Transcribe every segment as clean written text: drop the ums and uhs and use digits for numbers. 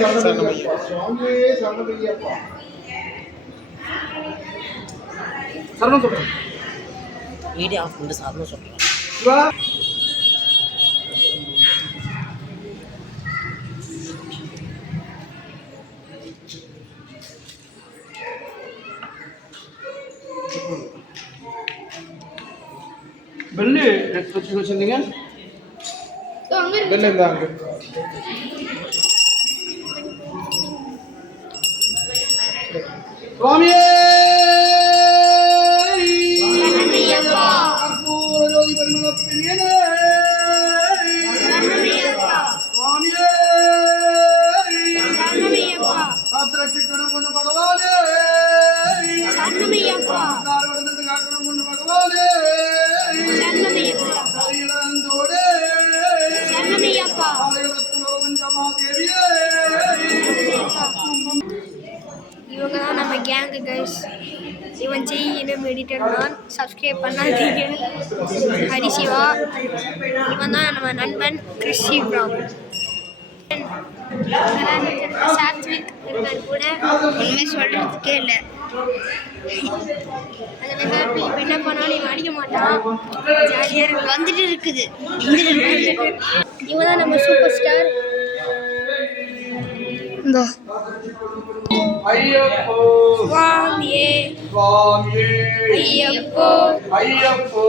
சரணமையா சுவாமியே சரணமையப்பா. சரணம் சொல்றேன். வீடியோ ஆஃப் பண்ணிட்டு சரணம் சொல்றேன். பெல்லு வச்சு வச்சிருந்தீங்க. பெல்லு இருந்தாங்க. சுவாமியே கற்பூர ஜோதி பரிமள பிரியனே சுவாமியே காத்திரட்சிக்கணும் கொண்டு பகவானே காக்கணும் கொண்டு பகவானே இளந்தோடு பஞ்சமாதேவியே. இவங்க தான் நம்ம கேங்கு கைஸ். இவன் செய்யணும் எடிட்டர் தான். சப்ஸ்கிரைப் பண்ணாதீங்க. ஹரிசிவா இவன் தான் நம்ம நண்பன் கிறிஸ்டி பிராம். சாத்விக் இருக்கார் கூட. ஒன்றுமே சொல்கிறதுக்கே இல்லை. அதில் இப்போ என்ன பண்ணாலும் இவன் அடிக்க மாட்டான். ஜாலியாக வந்துட்டு இருக்குது. இவன் தான் நம்ம சூப்பர் ஸ்டார். இந்த ஐயப்போ சுவாமியே சுவாமியே ஐயப்போ ஐயப்போ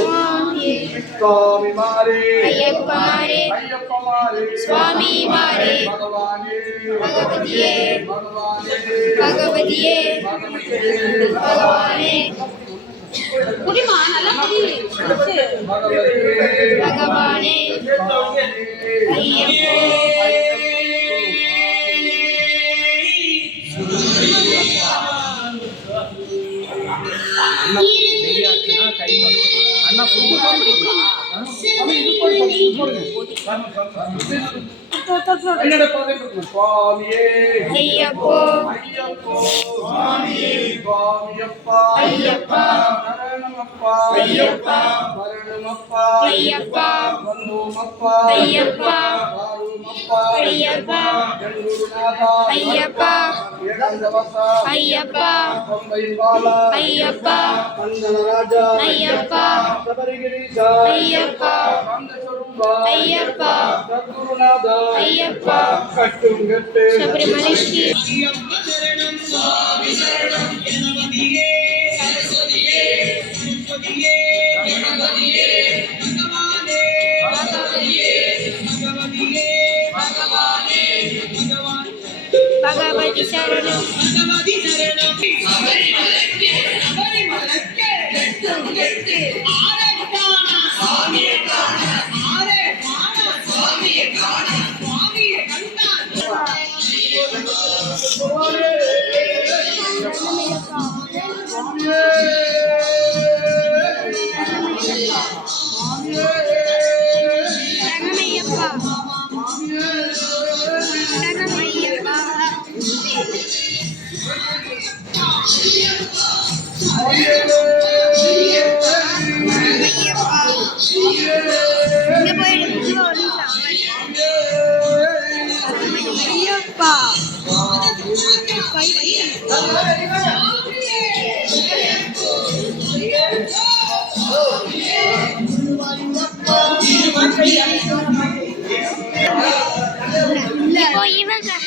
சுவாமியே சுவாமி மாரே ஐயப்பமாரே ஐயப்பமாரே சுவாமி மாரே பகவானே பகவதியே பகவானே பகவதியே பகவானே குடிமா நல்லா குடி. பகவானே ஐயப்போ அண்ணா சுவாமியே ஐயப்போ ஐயப்போ சுவாமியே சுவாமியப்பா ஐயப்பா சரணமப்பா ஐயப்பா சரணமப்பா ஐயப்பா வந்தோமப்பா ஐயப்பா வாருமப்பா ஐயப்பா குருநாதா ஐயப்பா ஏகாந்தவசா ஐயப்பா பம்பையின் பாலா ஐயப்பா மந்தனராஜா ஐயப்பா சபரிகிரீசா ஐயப்பா மந்தஸ்வரூபா ஐயப்பா சத்குருநாதா ஐயப்பா கட்டும் கட்டு சபரிமலைக்கு பகவதி சரணம் சரணமையப்பா சரணமையப்பா இங்க போயிட்டு ஐயப்பா இப்போ இவன் தான்